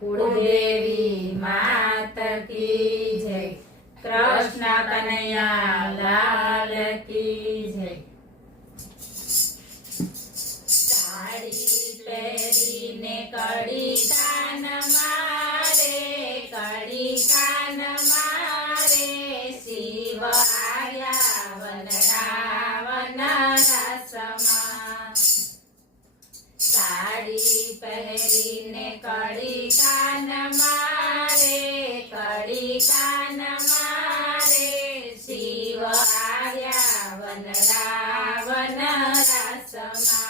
कुलदेवी मात की जय। कृष्ण कन्हैया लाल की जय। साड़ी पहरीने कड़ी कान मारे, कड़ी कान मारे, शिव आया वन रावण रसमा। साड़ी पहरीने कड़ी कान मारे, कड़ी कान मारे, शिव आया वन रावण रसमा।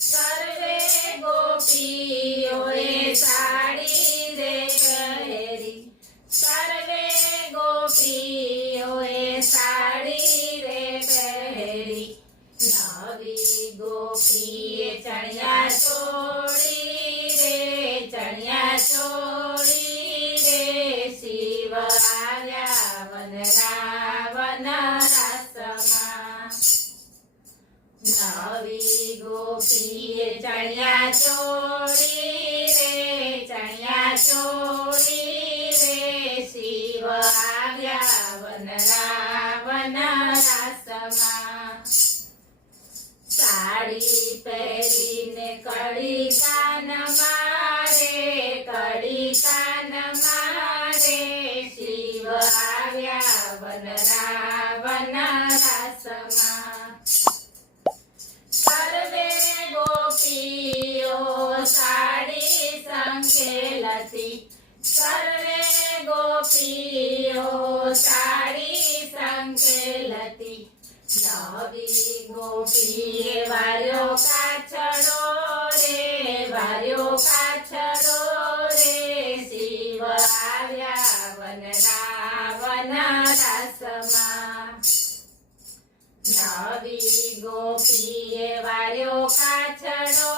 सर्वे गोपीओए साड़ी रे पहरी, सर्वे गोपीओए साड़ी रे पहरी, नवी गोपीए चणिया चोड़ी रे, चणिया चोड़ी रे, शिव आया वन रावण रसमा। नवी गोपीए चणिया चोड़ी रे, चणिया चोड़ी रे, शिव आया वन रावण रसमा। साड़ी पहरीने कड़ी कान मारे, कड़ी कान मारे, शिव आया वन रावण रसमा। सर्वे गोपीओ साड़ी संकेलती, सर्वे गोपीओ साड़ी संकेलती, नवी गोपीए वार्यो काछड़ो रे, वार्यो काछड़ो रे, शिव आया वन रावण रसमा। नवी गोपीए वार्यो काछड़ो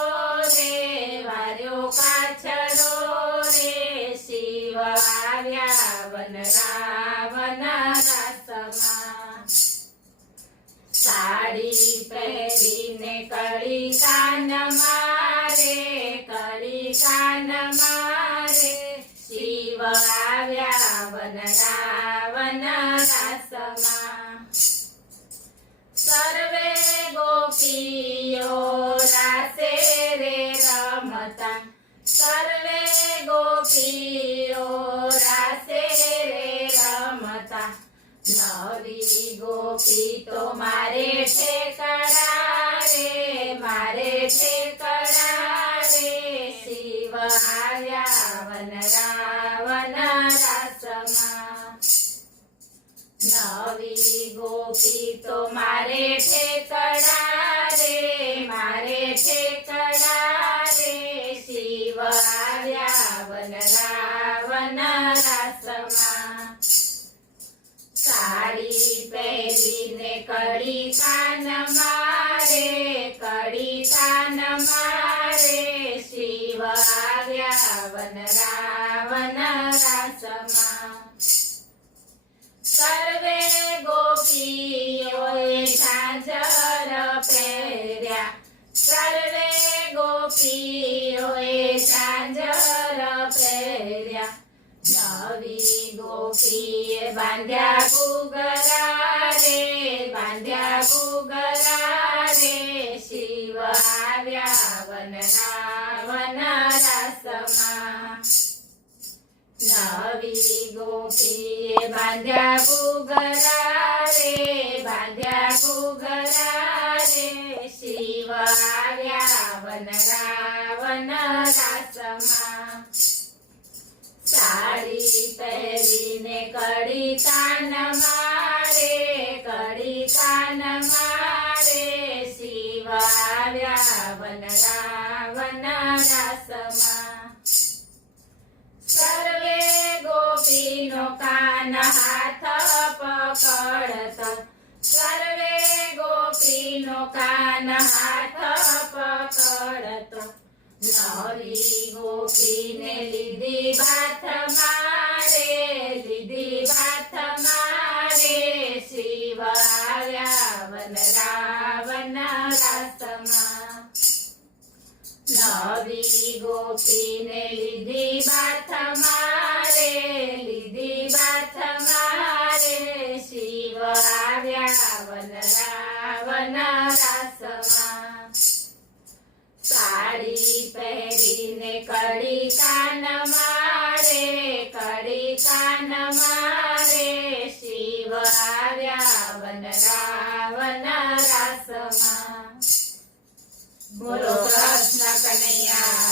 रे, वार्यो काछड़ो रे, शिव आया वन रावण रसमा। साड़ी पहरीने कड़ी कान मारे, कड़ी कान मारे, शिव आया वन रावण रसमा। सर्वे गोपीओ रासे रे रमता, सर्वे गोपीओ रासे रे रमता, नवी गोपी तो मारे ठेकड़ा रे, मारे ठेकड़ा रे, शिव आया वन रावण रसमा। नवी गोपी तो मारे ठेकड़ा रे, मारे ठेकड़ा रे, शिव आया वन रावण रसमा। साड़ी पहरीने कड़ी कान मारे, कड़ी कान मारे, शिव आया वन रावण रसमा। सर्वे गोपीओए झांझर पहर्या, सर्वे गोपीओए झांझर पहर्या, नवी गोपीए बांध्या घूघरा रे, बांध्या घूघरा रे, शिव आया वन रावण रसमा। नवी गोपीए बांध्या घूघरा रे, बांध्या घूघरा रे, शिव आया वन रावण रसमा। साड़ी पहरीने कड़ी कान मारे, कड़ी कान मारे, शिव आया वन रावण रसमा। सर्वे गोपीनो कान हाथ पकड़त, सर्वे गोपीनो कान हाथ पकड़त, नवी गोपीने લીધી બાથ મારે, લીધી બાથ મારે, શિવ આવ્યા વન રાવણ રસમાં। નવી ગોપીને લીધી બાથ મારે, લીધી બાથ મારે, શિવ આવ્યા વન રાસમાં. સાડી પહેરીને કડી કાન મારે, કડી કાન મારે, શિવ આવ્યા વન રાસમાં. બોલો કૃષ્ણ કનૈયા